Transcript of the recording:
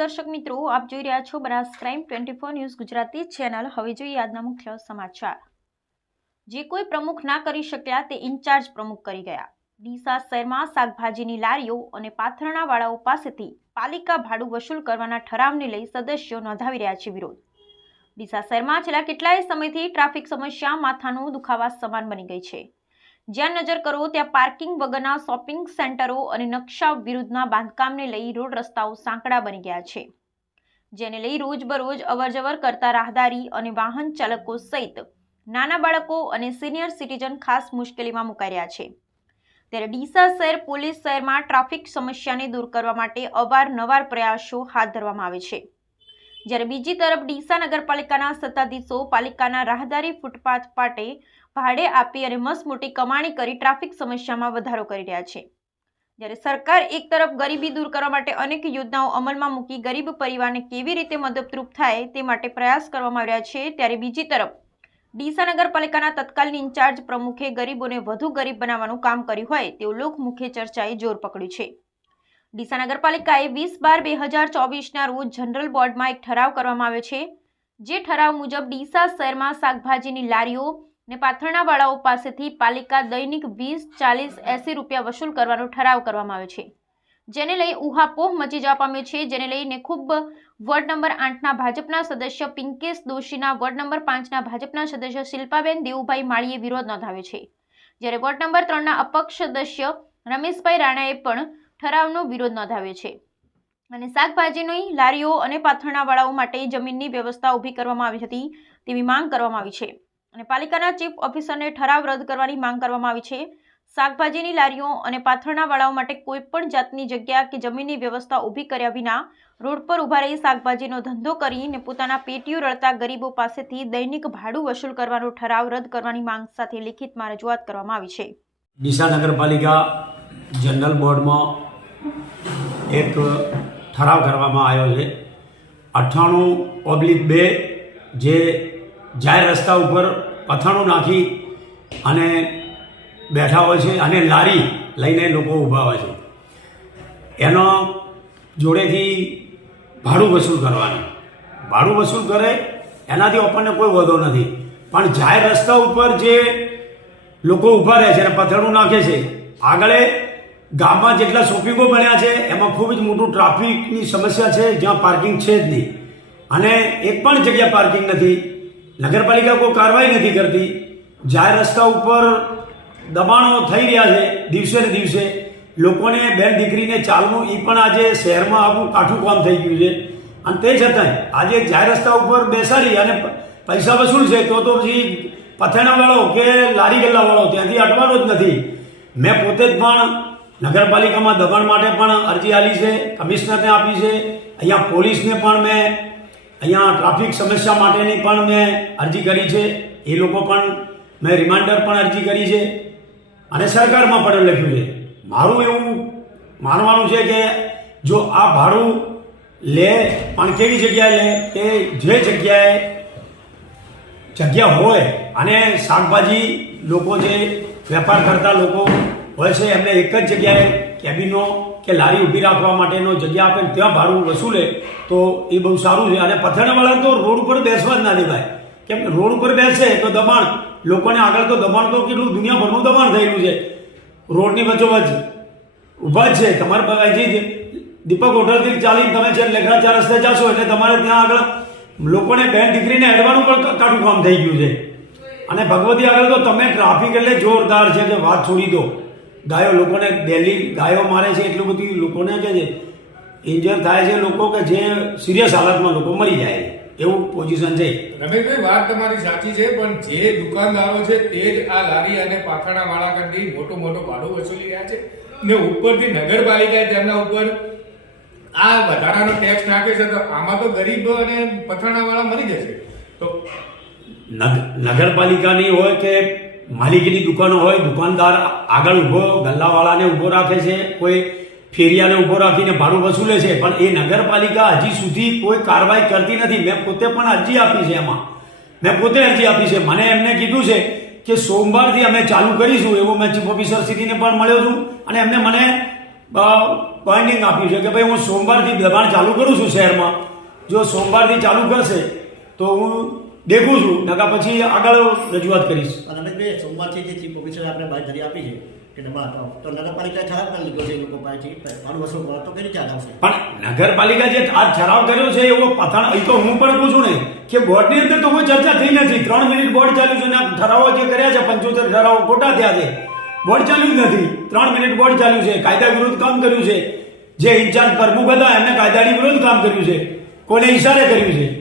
દર્શક મિત્રો, આપ જોઈ રહ્યા છો Banas crime twenty four news Gujarati channel. હવે જોઈએ આજના મુખ્ય સમાચાર. જે કોઈ પ્રમુખ ના કરી શક્યા તે ઇન્ચાર્જ પ્રમુખ કરી ગયા. ડીસા શહેરમાં શાકભાજીની લારીઓ અને પાથરણા વાળાઓ પાસેથી પાલિકા ભાડું વસૂલ કરવાના ઠરાવને લઈ સદસ્યો નોંધાવી રહ્યા છે વિરોધ. ડીસા શહેરમાં છેલ્લા કેટલાય સમયથી ટ્રાફિક સમસ્યા, માથાનો દુખાવા સમાન બની ગઈ છે. જ્યાં નજર કરો ત્યાં પાર્કિંગ વગરના શોપિંગ સેન્ટરો અને નકશા વિરુદ્ધના બાંધકામને લઈ રોડ રસ્તાઓ સાંકડા બની ગયા છે. જેને લઈ રોજબરોજ અવરજવર કરતા રાહદારી અને વાહન ચાલકો સહિત નાના બાળકો અને સિનિયર સિટીઝન ખાસ મુશ્કેલીમાં મુકાઈ છે. ત્યારે ડીસા શહેર પોલીસ શહેરમાં ટ્રાફિક સમસ્યાને દૂર કરવા માટે અવારનવાર પ્રયાસો હાથ ધરવામાં આવે છે. જ્યારે બીજી તરફ ડીસા નગરપાલિકાના સત્તાધીશો પાલિકાના રાહદારી ફૂટપાથ પાટે ભાડે આપી અને મસમોટી કમાણી કરી ટ્રાફિક સમસ્યામાં વધારો કરી રહ્યા છે. જ્યારે સરકાર એક તરફ ગરીબી દૂર કરવા માટે અનેક યોજનાઓ અમલમાં મૂકી ગરીબ પરિવારને કેવી રીતે મદદરૂપ થાય તે માટે પ્રયાસ કરવામાં આવ્યા છે, ત્યારે બીજી તરફ ડીસા નગરપાલિકાના તત્કાલીન ઇન્ચાર્જ પ્રમુખે ગરીબોને વધુ ગરીબ બનાવવાનું કામ કર્યું હોય તેવું લોકમુખે ચર્ચાએ જોર પકડ્યું છે. ડીસા નગરપાલિકાએ વીસ બાર બે હજાર ચોવીસના રોજ જનરલ બોર્ડમાં એક ઠરાવ કરવામાં આવ્યો છે, જે ઠરાવ મુજબ ડીસા શહેરમાં શાકભાજીની લારીઓ ને પાથરણાવાળાઓ પાસેથી પાલિકા દૈનિક વીસ, ચાલીસ, એંસી રૂપિયા વસૂલ કરવાનો ઠરાવ કરવામાં આવ્યો છે. જેને લઈ ઉહાપોહ મચી જવા પામ્યો છે. જેને લઈને ખૂબ વોર્ડ નંબર આઠના ભાજપના સદસ્ય પિંકેશ દોશીના વોર્ડ નંબર પાંચના ભાજપના સદસ્ય શિલ્પાબેન દેવુભાઈ માળીએ વિરોધ નોંધાવ્યો છે. જ્યારે વોર્ડ નંબર ત્રણના અપક્ષ સદસ્ય રમેશભાઈ રાણાએ પણ ઠરાવનો વિરોધ નોંધાવ્યો છે. અને શાકભાજીની લારીઓ અને પાથરણાવાળાઓ માટે જમીનની વ્યવસ્થા ઊભી કરવામાં આવી હતી તેવી માંગ કરવામાં આવી છે. અને પાલિકાના ચીફ ઓફિસરને ઠરાવ રદ કરવાની માંગ કરવામાં આવી છે. શાકભાજીની લારીઓ અને પાથરણાવાળાઓ માટે કોઈપણ જાતની જગ્યા કે જમીનની વ્યવસ્થા ઊભી કર્યા વિના રોડ પર ઊભા રહી શાકભાજીનો ધંધો કરીને પોતાના પેટીઓ રળતા ગરીબો પાસેથી દૈનિક ભાડું વસૂલ કરવાનો ઠરાવ રદ કરવાની માંગ સાથે લિખિતમાં રજૂઆત કરવામાં આવી છે. ડીસા નગરપાલિકા જનરલ બોર્ડમાં એક ઠરાવ કરવામાં આવ્યો છે. અઠ્ઠાણું ઓબ્લિક બે જે જાહેર રસ્તા ઉપર પથાણું નાખી અને બેઠા હોય છે અને લારી લઈને લોકો ઊભા હોય છે. એનો જોડેથી ભાડું વસૂલ કરવાનું. ભાડું વસૂલ કરે, એનાથી આપણને કોઈ વધો નથી. પણ જાહેર રસ્તા ઉપર જે લોકો ઊભા રહે છે અને પથાણું નાખે છે, આગળ ગામમાં જેટલા શોપિંગો બન્યા છે, એમાં ખૂબ જ મોટું ટ્રાફિકની સમસ્યા છે, જ્યાં પાર્કિંગ છે જ નહીં. અને એક પણ જગ્યા પાર્કિંગ નથી. નગરપાલિકા કોઈ કાર્યવાહી નથી કરતી. જાહેર રસ્તા ઉપર દબાણો થઈ રહ્યા છે, દિવસે ને દિવસે. લોકોને, બેન દીકરીને ચાલવું એ પણ આજે શહેરમાં આવું કાઠું કામ થઈ ગયું છે. અને તે છતાંય આજે જાહેર રસ્તા ઉપર બેસાડી અને પૈસા વસૂલ છે, તો તો પછી પથેણાવાળો કે લારી ગલ્લાવાળો ત્યાંથી અટવાનો જ નથી. મેં પોતે જ પણ નગરપાલિકામાં દબાણ માટે પણ અરજી આપી છે, કમિશનરને આપી છે. અહીંયા પોલીસને પણ મેં અહીંયા ટ્રાફિક સમસ્યા માટેની પણ મેં અરજી કરી છે. એ લોકો પણ મેં રિમાઇન્ડર પણ અરજી કરી છે. અને સરકારમાં પણ લખ્યું છે. મારું એવું માનવાનું છે કે જો આ ભાડું લે, પણ કેવી જગ્યાએ લે, કે જે જગ્યાએ જગ્યા હોય, અને શાકભાજી લોકો જે વેપાર કરતા લોકો હોય છે, એમને એક જ જગ્યાએ કેબિનો કે લારી ઊભી રાખવા માટેનો જગ્યા આપે ને ત્યાં ભાડું વસૂલે, તો એ બહુ સારું છે. અને પથાણાવાળા તો રોડ ઉપર બેસવા જ ના દેવાય. કેમ કે રોડ ઉપર બેસે તો દબાણ, લોકોને આગળ તો દબાણ તો કેટલું દુનિયાભરનું દબાણ થયેલું છે. રોડની વચ્ચોવચ્ચ ઊભા જ છે, તમારે પાસે છે દીપક હોટલથી ચાલીને તમે છે લેખરા ચાર રસ્તે જાશો એટલે તમારે ત્યાં આગળ લોકોને બેન દીકરીને હેડવાનું પણ કાઢું કામ થઈ ગયું છે. અને ભગવતી આગળ તો તમે ટ્રાફિક એટલે જોરદાર છે કે વાત છોડી દો. ગાયો લોકોને ડેલી ગાયો મારે છે એટલું બધું લોકોને કે છે ઇન્જર થાય છે લોકો કે જે સિરિયસ હાલતમાં લોકો મરી જાય એવું પોઝિશન છે. રમેશભાઈ વાત તમારી સાચી છે પણ જે દુકાનદારો છે તે જ આ લારી અને પાથરણા વાળા કરી મોટો મોટો ભાડું વસૂલી રહ્યા છે ને ઉપરથી નગરપાલિકાએ તેમના ઉપર આ વધારાનો ટેક્સ નાખે છે તો આમાં તો ગરીબ અને પથાણાવાળા મરી જશે. તો નગ- નગરપાલિકાની હોય કે માલિકીની દુકાનો હોય, દુકાનદાર આગળ ઊભો, ગલ્લાવાળાને ઊભો રાખે છે, કોઈ ફેરિયાને ઊભો રાખીને ભાડું વસૂલે છે, પણ એ નગરપાલિકા હજી સુધી કોઈ કાર્યવાહી કરતી નથી. મેં પોતે પણ અરજી આપી છે એમાં. મેં પોતે અરજી આપી છે. મને એમને કીધું છે કે સોમવારથી અમે ચાલુ કરીશું, એવો મેં ચીફ ઓફિસર સીધીને પણ મળ્યો છું અને એમને મને પોઈન્ટિંગ આપ્યું છે કે ભાઈ હું સોમવારથી દબાણ ચાલુ કરું છું શહેરમાં. જો સોમવારથી ચાલુ કરશે, તો હું દેખું છું નકા પછી આગળ રજૂઆત કરીશ. અને અમે બે સોમવારથી જે ચીફ ઓફિસર આપણે બાંધરી આપી છે કે ડબ્બા તો નગરપાલિકા ઠરાવ કરી લીધો છે લોકો પાસેથી ભાડું વસૂલ કરો તો કઈ રીતે હટાવશે પણ નગરપાલિકા જે આ ઠરાવ કર્યો છે એવો પથાણ એ તો હું પણ પૂછું ને કે બોર્ડની અંદર તો કોઈ ચર્ચા થઈ નથી. ત્રણ મિનિટ બોર્ડ ચાલ્યું છે ને આ ઠરાવો જે કર્યા છે પંચોતેર ઠરાવો ખોટા થયા છે. બોર્ડ ચાલ્યું જ નથી. ત્રણ મિનિટ બોર્ડ ચાલ્યું છે. કાયદા વિરુદ્ધ કામ કર્યું છે. જે ઇન્ચાર્જ પ્રમુખ હતા એમને કાયદાની વિરુદ્ધ કામ કર્યું છે. કોને ઈશારે કર્યું છે?